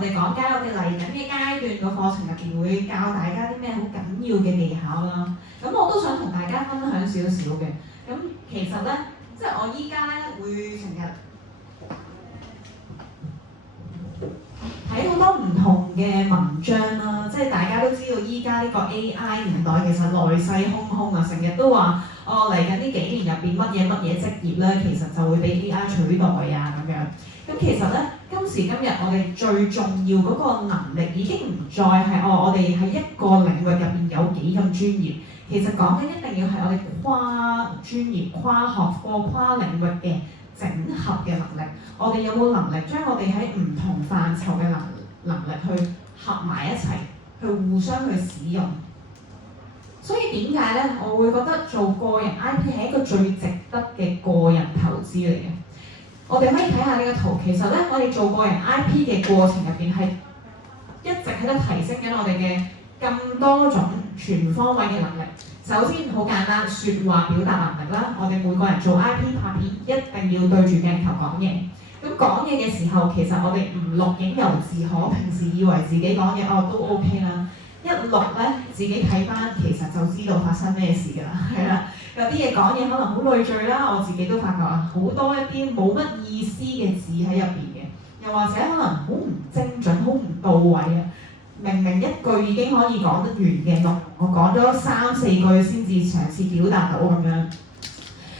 我哋講解我哋嚟緊嘅階段個課程入邊會教大家啲咩好緊要嘅技巧啦。咁我都想同大家分享少少嘅。咁其實咧，即係我依家咧會成日睇好多唔同嘅文章啦，即係大家都知道依家呢個 AI 年代其實來勢洶洶啊，成日都話嚟緊呢幾年入邊乜嘢職業咧，其實就會俾 AI 取代啊咁樣。咁其實咧，今時今日我哋最重要嗰個能力已經唔再係我哋喺一個領域入邊有幾咁專業，其實講緊一定要係我哋跨專業、跨學科、跨領域嘅整合嘅能力。我哋有冇能力將我哋喺唔同範疇嘅能力去合埋一齊，去互相去使用？所以點解咧？我會覺得做個人 IP 係一個最值得嘅個人投資嚟嘅。我哋可以睇下呢個圖，其實咧，我哋做個人 IP 嘅過程入邊係一直喺度提升緊我哋嘅咁多種全方位嘅能力。首先好簡單，説話表達能力啦。我哋每個人做 IP 拍片一定要對住鏡頭講嘢。咁講嘢嘅時候，其實我哋唔錄影猶自可。平時以為自己講嘢都 OK 啦，一錄咧自己睇翻，其實就知道發生咩事㗎啦，係啦。有啲嘢講嘢可能好累贅啦，我自己都發覺啊，好多一啲冇乜意思嘅字喺入邊嘅，又或者可能好唔精準、好唔到位啊。明明一句已經可以講得完嘅，我講咗3-4句先至嘗試表達到咁樣。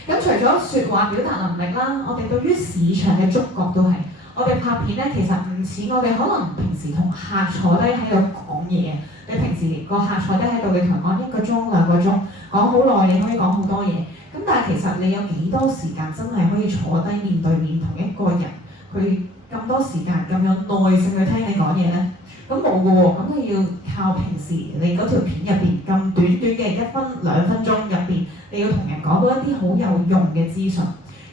咁除咗説話表達能力啦，我哋對於市場嘅觸覺都係，我哋拍片咧其實唔似我哋可能平時同客坐低喺度講嘢。你平時個客坐低喺度，你同佢講1個鐘、2個鐘，講好耐，你可以講好多嘢。咁但係其實你有幾多時間真係可以坐低面對面同一個人，佢咁多時間咁有耐性去聽你講嘢咧？咁冇㗎喎，咁你要靠平時你嗰條片入邊咁短嘅1分2分鐘入邊，你要同人講到一啲好有用嘅資訊。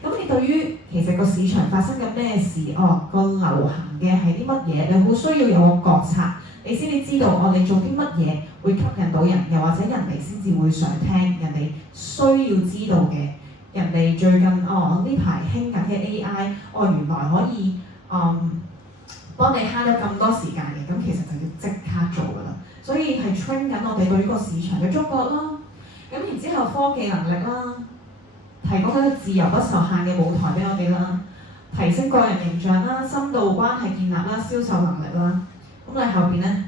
咁你對於其實個市場發生緊咩事，個流行嘅係啲乜嘢，你好需要有個覺察，你先至知道你做啲乜嘢會吸引到人，又或者人哋先至會想聽，人哋需要知道嘅，人哋最近呢排興緊嘅 AI，原來可以幫你慳咗咁多時間嘅，咁其實就要即刻做㗎啦。所以係 train 緊我哋對呢個市場嘅觸覺啦。咁然之後科技能力啦，提供一個自由不受限嘅舞台俾我哋啦，提升個人形象啦、深度關係建立啦、銷售能力啦。咁你後邊咧，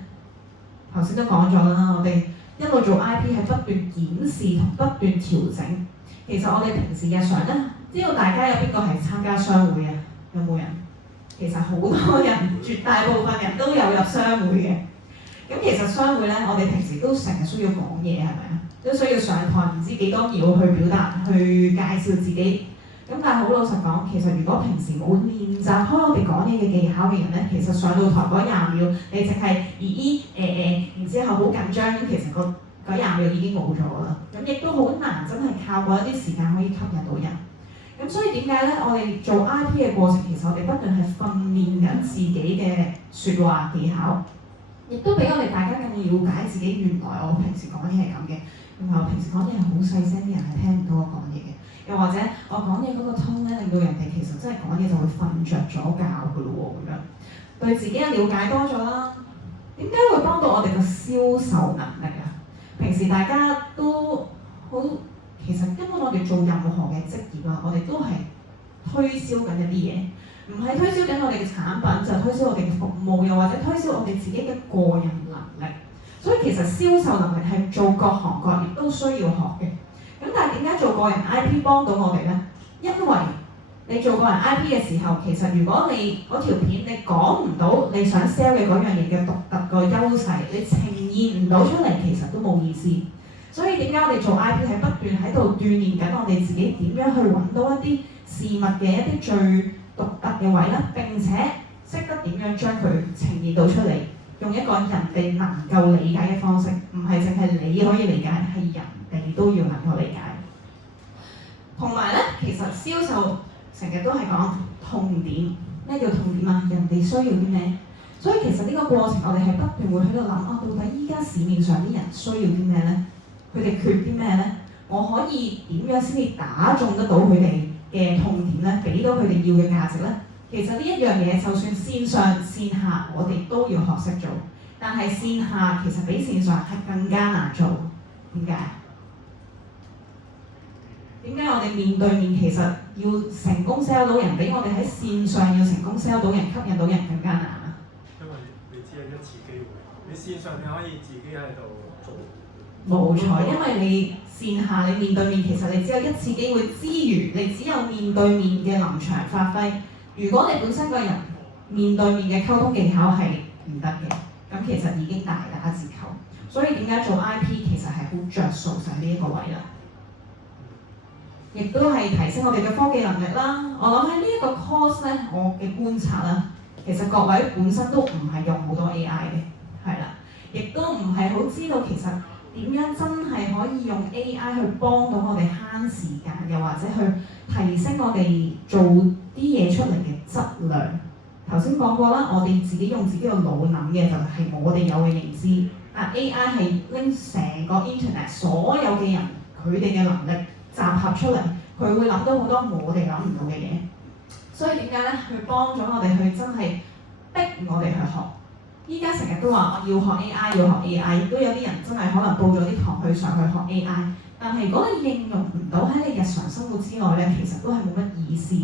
頭先都講咗啦，我哋一路做 IP 係不斷檢視同不斷調整。其實我哋平時日常咧，知道大家有邊個係參加商會啊？有冇人？其實好多人，絕大部分人都有入商會嘅。咁其實商會咧，我哋平時都成日需要講嘢，係咪啊？都需要上台唔知幾多秒去表達、去介紹自己。咁但係好老實講，其實如果平時冇練習開我哋講嘢嘅技巧嘅人咧，其實上到台嗰20秒，你淨係然之後好緊張，咁其實嗰20秒已經冇咗啦。咁亦都好難真係靠嗰一啲時間可以吸引到人。咁所以點解咧？我哋做 IP 嘅過程，其實我哋不斷係訓練緊自己嘅説話技巧，亦都俾我哋大家更了解自己。原來我平時講嘢係咁嘅，原來我平時講嘢係好細聲，啲人係聽唔到我講嘢嘅。又或者我講嘢嗰個 tone 咧，令到人哋其實真係講嘢就會瞓着咗覺㗎咯喎，咁樣對自己嘅了解多咗啦。點解會幫到我哋嘅銷售能力啊？平時大家都好。其實根本我哋做任何嘅職業啊，我哋都係推銷緊一啲嘢，唔係推銷緊我哋嘅產品，就係推銷我哋嘅服務，又或者推銷我哋自己嘅個人能力。所以其實銷售能力係做各行各業都需要學嘅。咁但係點解做個人 IP 幫到我哋咧？因為你做個人 IP 嘅時候，其實如果你嗰條片你講唔到你想 sell 嘅嗰樣嘢嘅獨特個優勢，你呈現唔到出嚟，其實都冇意思。所以點解我哋做 IP 係不斷喺度鍛鍊緊我哋自己點樣去揾到一啲事物嘅一啲最獨特嘅位咧，並且識得點樣將佢呈現到出嚟，用一個人哋能夠理解嘅方式，唔係淨係你可以理解，係人哋都要能夠理解。同埋咧，其實銷售成日都係講痛點，咩叫痛點啊？人哋需要啲咩？所以其實呢個過程我哋係不斷會喺度諗到底依家市面上啲人需要啲咩咧？佢哋缺啲咩咧？我可以點樣先至打中得到佢哋嘅痛點咧？俾到佢哋要嘅價值咧？其實呢一樣嘢，就算線上線下，我哋都要學識做。但係線下其實比線上係更加難做。點解？點解我哋面對面其實要成功 sell 到人，比我哋喺線上要成功 sell 到人、吸引到人更加難啊？因為你只係一次機會，你線上你可以自己喺度做。冇錯，因為你線下你面對面，其實你只有一次機會之餘，你只有面對面嘅臨場發揮。如果你本身個人面對面嘅溝通技巧係唔得嘅，咁其實已經大打折扣。所以點解做 IP 其實係好着數，就係呢一個位啦。亦都係提升我哋嘅科技能力啦。我諗喺呢一個 course 咧，我嘅觀察啦，其實各位本身都唔係用好多 AI 嘅，係啦，亦都唔係好知道其實點樣真係可以用 AI 去幫到我哋慳時間，又或者去提升我哋做啲嘢出嚟嘅質量。頭先講過啦，我哋自己用自己個腦諗嘅就係我哋有嘅認知，但 AI 係拎成個 internet 所有嘅人佢哋嘅能力集合出嚟，佢會諗到好多我哋諗唔到嘅嘢。所以點解咧？佢幫咗我哋去真係逼我哋去學。依家成日都話我要學 AI，要學 AI，亦都有啲人真係可能報咗啲堂去上去學 AI，但係如果你應用唔到喺你日常生活之內咧，其實都係冇乜意思。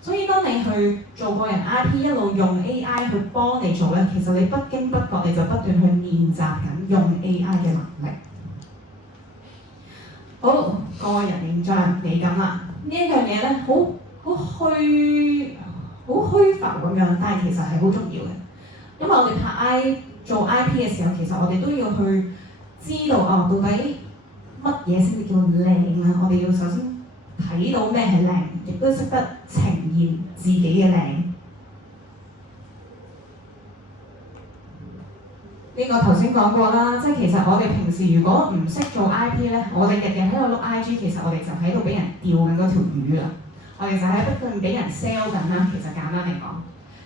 所以當你去做個人 IP， 一路用 AI 去幫你做咧，其實你不經不覺你就不斷去練習緊用 AI 嘅能力。好，個人形象美感啦，呢一樣嘢咧，好虛浮咁樣，但係其實係好重要嘅。因為我哋做 IP 嘅時候，其實我哋都要去知道到底乜嘢先至叫靚啊！我哋要首先睇到咩係靚，亦都識得呈現自己嘅靚。呢個頭先講過啦，即係其實我哋平時如果唔識做 IP 咧，我哋日日喺度碌 IG， 其實我哋就喺度俾人釣緊嗰條魚啦。我哋就喺不斷俾人 sell 緊啦。其實簡單嚟講，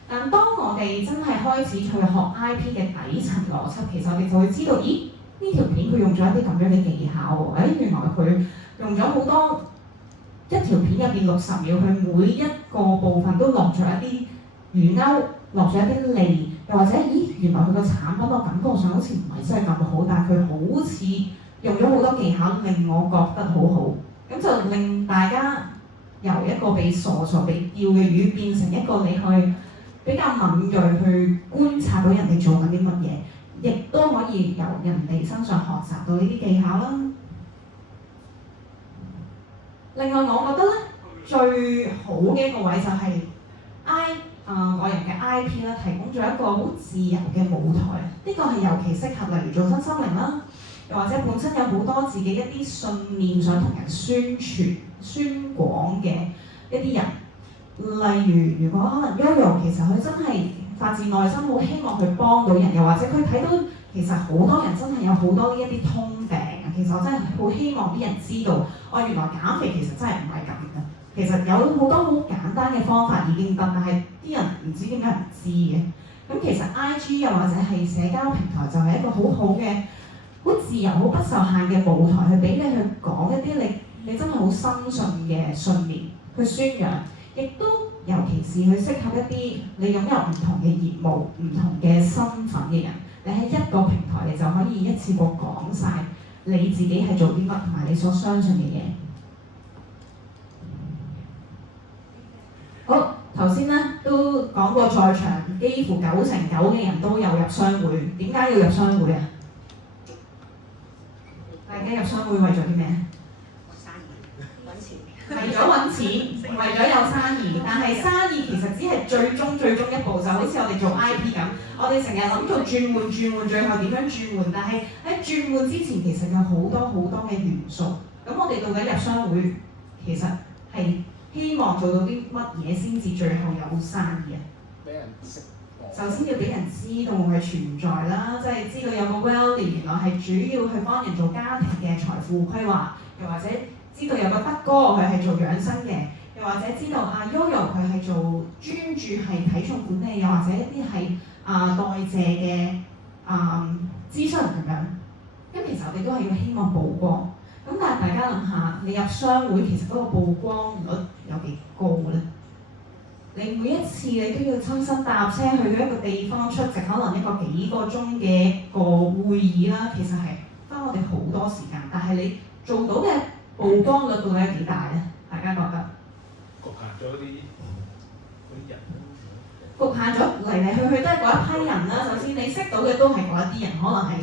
但當我哋真係開始去學 IP 嘅底層邏輯，其實我哋就會知道，咦？呢條片佢用咗一啲咁樣嘅技巧喎。原來佢用咗好多一條片入邊60秒，佢每一個部分都落咗一啲魚鈎，落咗一啲脷。又或者，咦？原來佢個產品我感覺上好似唔係真係咁好，但係佢好似用咗好多技巧，令我覺得好好。咁就令大家由一個被傻被釣嘅魚，變成一個你去比較敏鋭去觀察到人哋做緊啲乜嘢，亦都可以由人哋身上學習到呢啲技巧啦。另外，我覺得咧最好嘅一個位就係個人嘅 IP 咧，提供咗一個好自由嘅舞台，呢個係尤其適合例如做身心靈啦，又或者本身有好多自己一啲信念想同人宣廣嘅一啲人。例如果可能 Yoyo 其實佢真係發自內心好希望去幫到人，又或者佢睇到其實好多人真係有好多呢一啲通病啊，其實我真係好希望啲人知道，原來減肥其實真係唔係咁嘅。其實有好多好簡單嘅方法已經得，但係啲人唔知點解唔知嘅。咁其實 IG 又或者係社交平台就係一個好好嘅、好自由、好不受限嘅舞台，去俾你去講一啲你真係好深信嘅信念去宣揚，亦都尤其是去適合一啲你擁有唔同嘅業務、唔同嘅身份嘅人。你喺一個平台，你就可以一次過講晒你自己係做啲乜，同埋你所相信嘅嘢。好，頭先咧都講過，在場幾乎99%嘅人都有入商會。點解要入商會啊？大家入商會為咗啲咩？生意揾錢。為咗揾錢，為咗有生意。但係生意其實只係最終一步，就好似我哋做 IP 咁，我哋成日諗做轉換，最後點樣轉換？但係喺轉換之前，其實有好多嘅元素。咁我哋到底入商會，其實係希望做到啲乜嘢先至最後有生意啊？俾人識。首先要俾人知道我嘅存在啦，即係知道有個 Welly 原來係主要去幫人做家庭嘅財富規劃，又或者知道有個德哥佢係做養生嘅，又或者知道Yoyo 佢係做專注係體重管理，又或者一啲係代謝嘅諮詢咁樣。咁其實我哋都係要希望曝光。咁但係大家諗下，你入商會其實嗰個曝光率有幾高咧？你每一次你都要親身搭車去到一個地方出席，可能一個幾個鐘嘅一個會議啦，其實係花我哋好多時間，但係你做到嘅曝光率到底有幾大咧？大家覺得？局限咗啲人。局限咗嚟嚟去去都係嗰一批人啦。首先你識到嘅都係嗰一啲人，可能係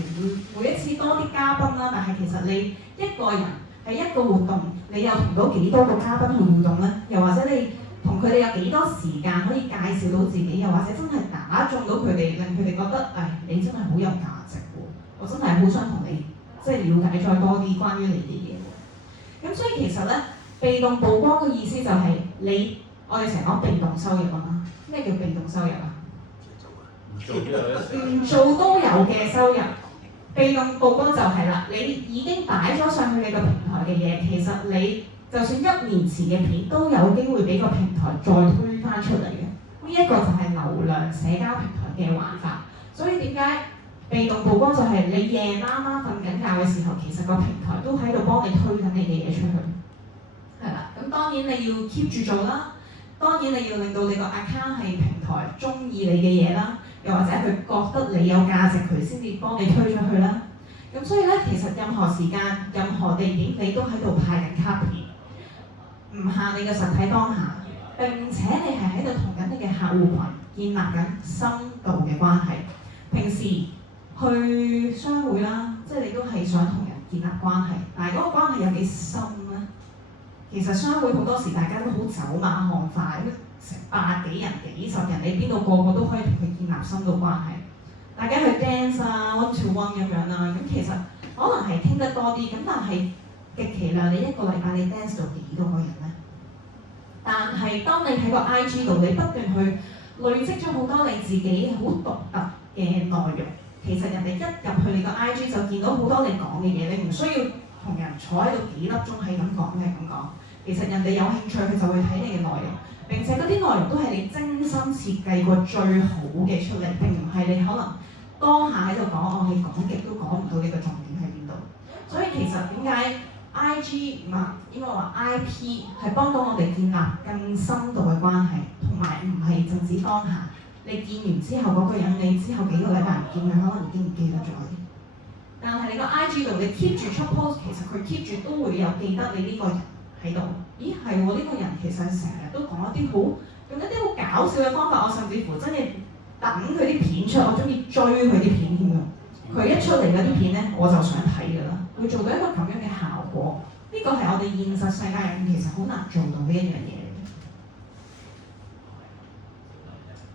每一次多啲嘉賓啦，但係其實你一個人喺一個活動，你又同到幾多個嘉賓去互動咧？又或者你同佢哋有幾多時間可以介紹到自己？又或者真係打中到佢哋，令佢哋覺得你真係好有價值喎！我真係好想同你即係了解再多啲關於你嘅嘢喎。咁所以其實咧，被動曝光嘅意思就係我哋成日講被動收入啊嘛。咩叫被動收入啊？唔做都有嘅收入。被動曝光就係啦，你已經擺咗上去你個平台嘅嘢，其實你就算1年前嘅片都有機會俾個平台再推返出嚟嘅。呢一個就係流量社交平台嘅玩法。所以點解被動曝光就係你夜媽媽瞓緊覺嘅時候，其實個平台都喺度幫你推緊你嘅嘢出去。係啦，咁當然你要 keep 住做啦。當然你要令到你個 account 係平台中意你嘅嘢啦，又或者佢覺得你有價值，佢先至幫你推出去啦。咁所以咧，其實任何時間、任何地點，你都喺度派緊卡片，唔限你嘅實體當下。並且你係喺度同緊你嘅客戶群建立緊深度嘅關係。平時去商會啦，即係你都係想同人建立關係，但係嗰個關係有幾深咧？其實商會好多時大家都好走馬看快，成百幾人、幾十人，你邊度個個都可以同佢建立深度關係。大家去 dance 啊 ，one to one 咁樣啦，咁其實可能係傾得多啲，咁但係極其量你一個禮拜你 dance 到幾多個人咧？但係當你喺個 IG 度，你不斷去累積咗好多你自己好獨特嘅內容，其實人哋一入去你個 IG 就見到好多你講嘅嘢，你唔需要同人坐喺度幾粒鐘係咁講嘅咁講。其實人哋有興趣，佢就會睇你嘅內容，並且嗰啲內容都係你精心設計過最好嘅出嚟，並唔係你可能當下喺度講，你講極都講唔到你個重點喺邊度。所以其實點解 IG 唔係應該話 IP 係幫到我哋建立更深度嘅關係，同埋唔係淨止當下。你見完之後嗰個人，你之後幾個禮拜唔見佢，可能已經唔記得咗。但係你個 IG 度你 keep 住出 post， 其實佢 keep 住都會有記得你呢個人喺度。咦係喎，呢個人其實成日都講一啲用一啲好搞笑嘅方法，我甚至乎真係等佢啲片出，我中意追佢啲片添㗎。佢一出嚟嗰啲片咧，我就想睇㗎啦。會做到一個咁樣嘅效果，呢個係我哋現實世界入面其實好難做到嘅一樣嘢。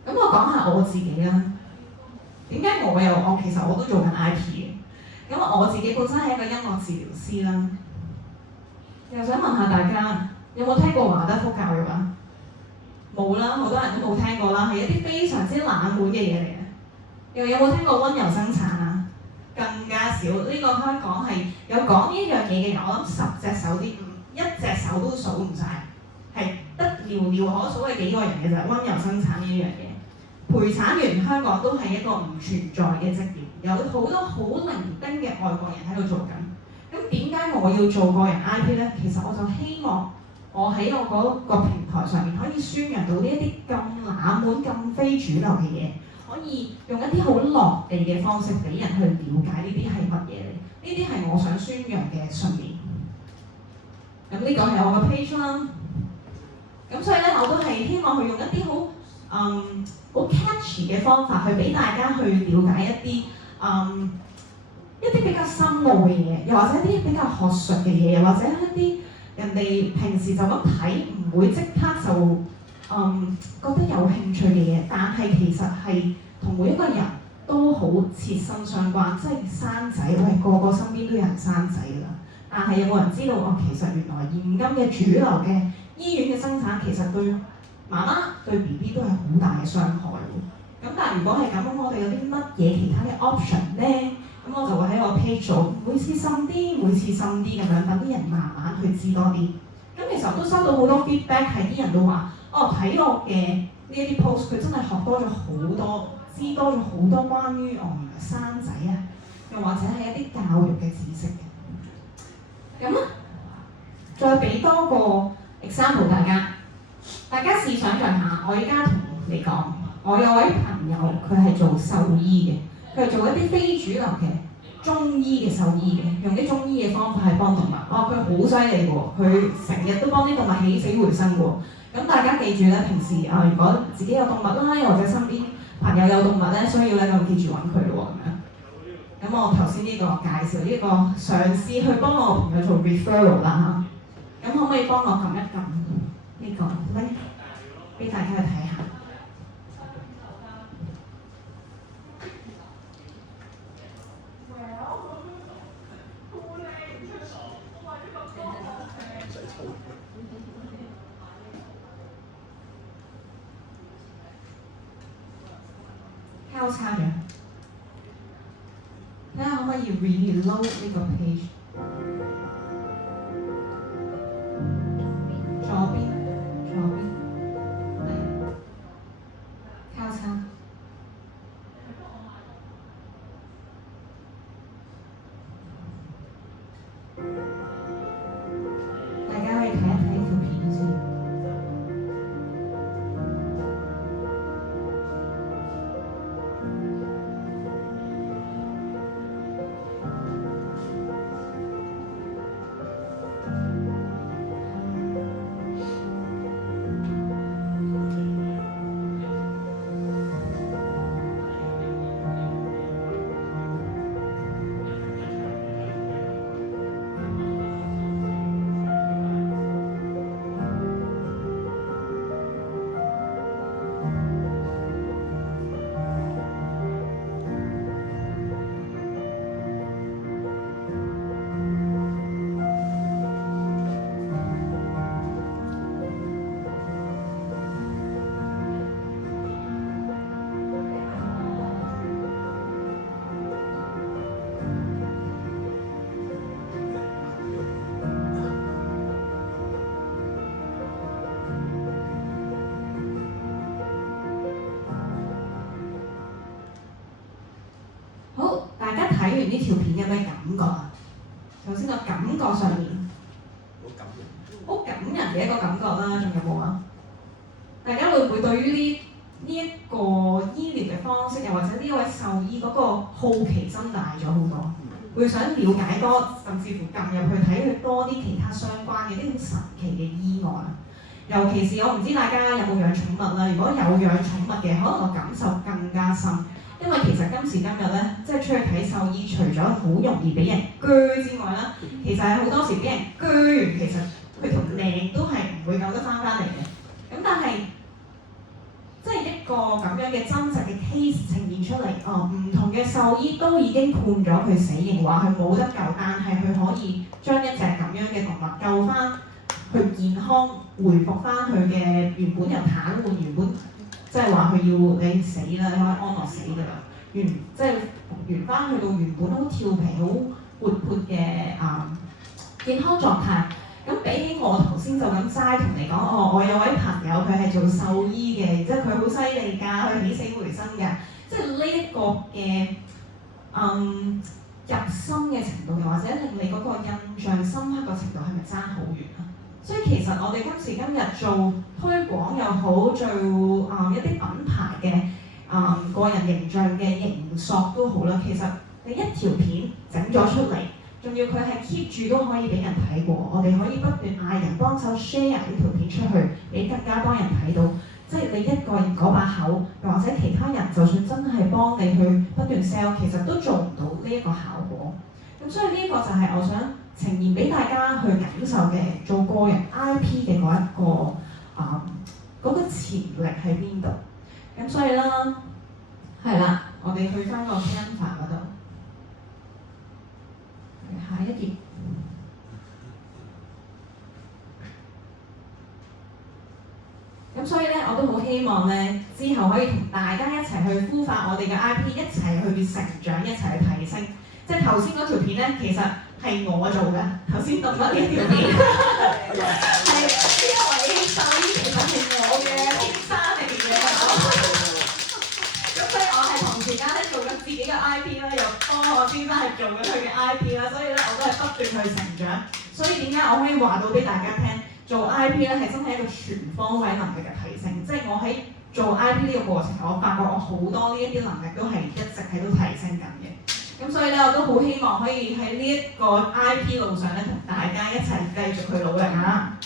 咁我講下我自己啦。點解我其實我都做緊 IP 嘅。咁我自己本身係一個音樂治療師啦。又想問下大家，有冇聽過華德福教育啊？冇啦，好多人都冇聽過啦，係一啲非常之冷門嘅嘢嚟嘅。又有冇聽過溫柔生產啊？更加少。呢個香港係有講呢一樣嘢嘅人，我諗10隻手啲，一隻手都數唔晒，係得寥寥可數嘅幾個人嘅啫。溫柔生產呢一樣嘢，陪產員香港都係一個唔存在嘅職業，有好多好零丁嘅外國人喺度做緊。咁點解我要做個人 IP 咧？其實我就希望我喺我嗰個平台上面可以宣揚到呢一啲咁冷門、咁非主流嘅嘢，可以用一啲好落地嘅方式俾人去了解呢啲係乜嘢嚟。呢啲係我想宣揚嘅信念。咁呢個係我嘅 page 啦。咁所以咧，我都係希望去用一啲好 catchy 嘅方法去俾大家去了解一啲比較深奧嘅嘢，又或者一啲比較學術嘅嘢，又或者一啲人哋平時就咁睇唔會即刻就覺得有興趣嘅嘢，但係其實係同每一個人都好切身相關。即係生仔，我哋個個身邊都有人生仔㗎啦。但係有冇人知道其實原來現今嘅主流嘅醫院嘅生產其實對媽媽對 BB 都係好大嘅傷害喎。咁但係如果係咁，我哋有啲乜嘢其他嘅 option 咧？咁我就會喺我 page 度每次深啲咁樣，等啲人慢慢去知多啲。咁其實我都收到好多 feedback， 係啲人都話，睇我嘅呢一啲 post， 佢真係學多咗好多，知多咗好多關於原來生仔啊，又或者係一啲教育嘅知識嘅。咁再俾多個 example 大家。大家試想像下，我而家同你講，我有位朋友佢係做獸醫嘅，佢係做一啲非主流嘅中醫嘅獸醫嘅，用啲中醫嘅方法去幫動物。佢好犀利喎，佢成日都幫啲動物起死回生喎。咁大家記住咧，平時如果自己有動物啦，又或者身邊朋友有動物咧，需要咧就記住揾佢咯咁樣。咁我頭先呢個介紹呢個嘗試去幫我朋友做 referral 啦嚇，咁可唔可以幫我撳一撳呢個咧，俾大家去睇下。交叉嘅，睇下可唔可以 reload 呢個 page。左邊，係交叉。大家可以睇一睇條片先。睇完呢條片有咩感覺啊？首先個感覺上面好感人嘅一個感覺啦，仲有冇啊？大家會唔會對於呢一個醫療嘅方式，又或者呢位獸醫嗰個好奇心大咗好多？會想了解多，甚至乎撳入去睇佢多啲其他相關嘅呢啲神奇嘅醫案。尤其是我唔知大家有冇養寵物啦，如果有養寵物嘅，可能個感受更加深。因為其實今時今日咧，即係出去睇獸醫，除咗好容易俾人鋸之外啦，其實係好多時俾人鋸完，其實佢條命都係唔會救得翻嚟嘅。咁但係即係一個咁樣嘅真實嘅 case 呈現出嚟，唔同嘅獸醫都已經判咗佢死刑，話佢冇得救，但係佢可以將一隻咁樣嘅動物救翻去健康，回復翻佢嘅原本由癱瘓，原本即係話佢要你死啦，你可以安樂死㗎啦，即係復原翻去到原本好調皮、好活潑嘅健康狀態。咁比起我頭先就咁齋同你講，我有位朋友佢係做獸醫嘅，即係佢好犀利㗎，佢起死回生㗎，即係呢一個嘅入心嘅程度，又或者令你嗰個印象深刻嘅程度係咪爭好遠啊？所以其實我哋今時今日做推廣又好，做一啲品牌嘅個人形象嘅營塑都好啦，其實你一條片整咗出嚟，仲要佢係 keep 住都可以俾人睇過，我哋可以不斷嗌人幫手 share 呢條片出去，俾更加多人睇到。即係你一個人嗰把口，又或者其他人，就算真係幫你去不斷 sell， 其實都做唔到呢一個效果。咁所以呢一個就係我想呈現俾大家去感受嘅，做個人 IP 嘅嗰一個嗰個潛力喺邊度。咁所以啦，係啦，我哋去翻個 Canva 嗰度，下一頁。咁所以咧，我都好希望咧，之後可以同大家一齊去孵化我哋嘅 IP， 一齊去成長，一齊去提升。即係頭先嗰條片咧，其實係我做嘅。頭先讀咗呢條片，係呢一位獸醫其實係我嘅天生嚟嘅。咁所以我係同時間咧做緊自己嘅 IP 啦，又幫我先生係做緊佢嘅 IP 啦，所以咧我都係不斷去成長。所以點解我可以話到俾大家聽？做 IP 咧係真係一個全方位能力嘅提升，即係我喺做 IP 呢個過程，我發覺我好多呢一啲能力都係一直喺度提升緊嘅。咁所以咧，我都好希望可以喺呢一個 IP 路上咧，同大家一齊繼續去努力啊！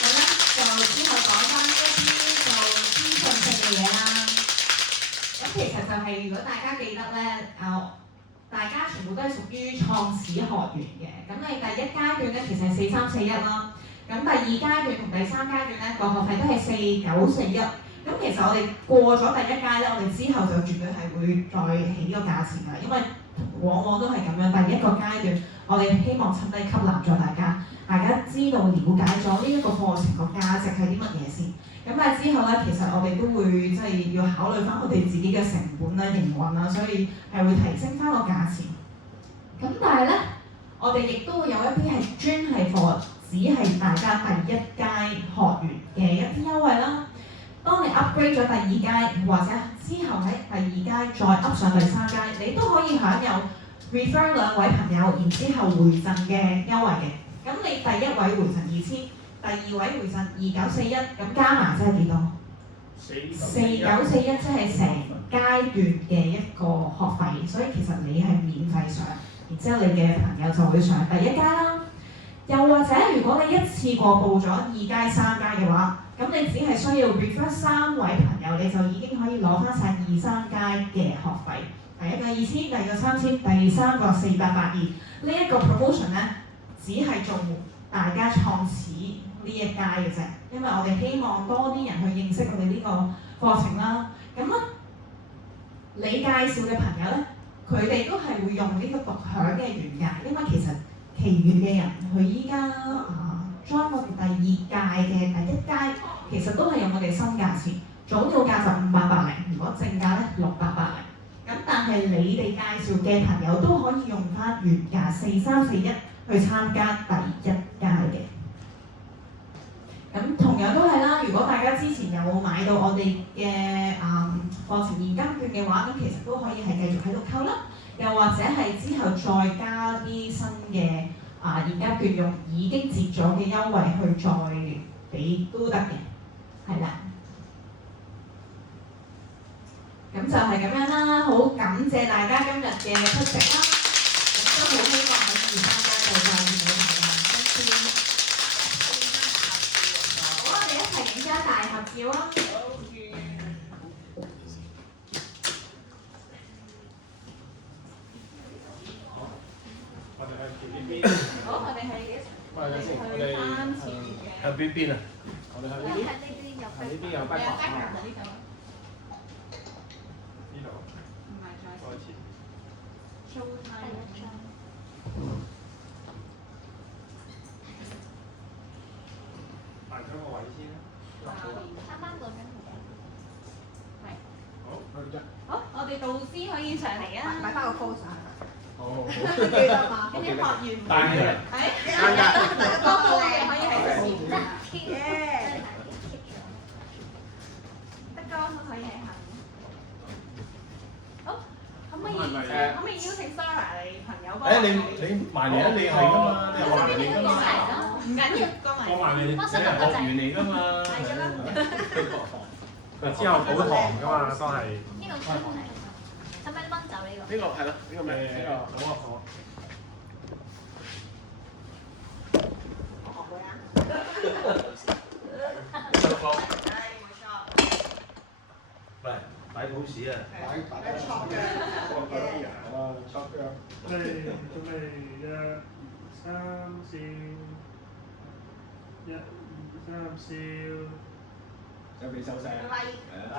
咁咧就之後講翻一啲就資訊性嘅嘢啦。咁其實就係如果大家記得咧，大家全部都係屬於創始學員嘅。咁你第一階段咧其實係4341啦。咁第二階段同第三階段咧個學費都係4941。咁其實我哋過咗第一階咧，我哋之後就絕對係會再起呢個價錢㗎，因為往往都係咁樣。第一個階段，我哋希望趁低吸納咗大家知道了解咗呢一個課程個價值係啲乜嘢先。咁但係之後咧，其實我哋都會即係要考慮翻我哋自己嘅成本啦、營運啦，所以係會提升翻個價錢。咁但係咧，我哋亦都會有一啲係專係課，只係大家第一階學員嘅一啲優惠啦。當你 upgrade 咗第二階，或者之後喺第二階再 up 上第三階，你都可以享有 refer 2位朋友，然之後回贈嘅優惠嘅。咁你第一位回贈2000，第二位回贈2941，咁加埋即係幾多？4941即係成階段嘅一個學費，所以其實你係免費上，然之後你嘅朋友就會上第一階啦。又或者如果你一次過報咗2階、3階嘅話，咁你只係需要 refer 3位朋友，你就已經可以攞翻晒2、3階嘅學費。第一個2000，第二個3000，第三個4882。呢一個 promotion 咧，只係做大家創始呢一階嘅啫，因為我哋希望多啲人去認識我哋呢個課程啦。咁咧，你介紹嘅朋友咧，佢哋都係會用呢個獨享嘅原價，因為其實其餘嘅人佢依家join我哋第二屆嘅第一階，其實都係用我哋新價錢，早鳥價就580，如果正價咧680。咁但係你哋介紹嘅朋友都可以用翻原價4341去參加第一階嘅。咁同樣都係啦，如果大家之前有買到我哋嘅課程現金券嘅話，咁其實都可以係繼續喺度扣啦。又或者係之後再加啲新嘅現金券用已經折咗嘅優惠去再俾都得嘅，係啦。咁就係咁樣啦，好感謝大家今日嘅出席啦，咁都好希望喺2、3階度再見到大家。好，我哋一齊影張大合照啦！我哋去呢邊。好，我哋係一齊。我哋先，我哋3次嘅。向邊邊啊？我哋向呢邊。呢邊有呢邊有background啊。呢度。唔係再開始。show time 一張。排咗個位先啦。啱啱嗰張係。好，去啫。好，我哋導師可以上嚟啊！擺翻個 pose 啊！好。記得嘛？跟住學完單嘅。係。單嘅。個個嘅可以喺度前。得哥都可以喺下面。好，可唔可以邀請 Sarah 你朋友幫我？你埋嚟啊！你係㗎嘛？你係學員嚟㗎嘛？唔緊要，過埋。過埋你。你係學員嚟㗎嘛？係㗎啦。佢之後補堂㗎嘛，都係。呢個出嚟，使唔使掹走呢個？呢個係咯，呢個咩？呢個好。我學會啊！喂，擺 pose 啊！擺錯嘅。準備1、2、3笑，1、2、3笑。有幾收聲？1、2、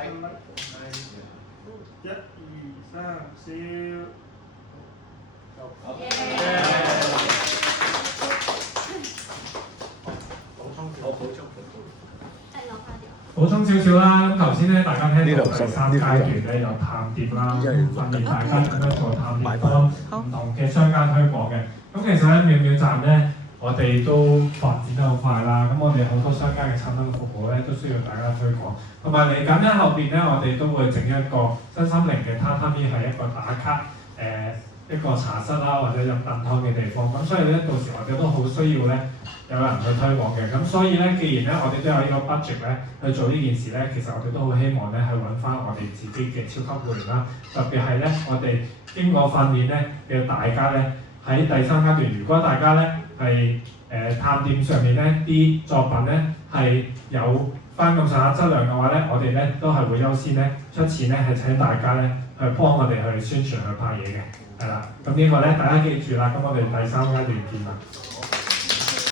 3笑。好。補充少少啦，咁頭先咧大家聽到第3階段咧有探店啦，訓練大家點樣做探店幫唔同嘅商家推廣嘅。咁其實咧秒秒站咧，我哋都發展得好快啦。咁我哋好多商家嘅產品服務咧都需要大家推廣。同埋嚟緊咧後邊咧，我哋都會整一個身心靈嘅榻榻米係一個打卡一一個茶室啦，或者飲燉湯嘅地方。咁所以咧，到時我哋都好需要咧有人去推廣嘅。咁所以咧，既然咧我哋都有呢個 budget 咧去做呢件事咧，其實我哋都好希望咧去揾翻我哋自己嘅超級會員啦。特別係咧，我哋經過訓練咧嘅大家咧喺第3階段，如果大家咧係探店上面咧啲作品咧係有翻咁上下質量嘅話咧，我哋咧都係會優先咧出錢咧係請大家咧去幫我哋去宣傳去拍嘢嘅，係啦。咁呢個咧大家記住啦，咁我哋第3階段見啦。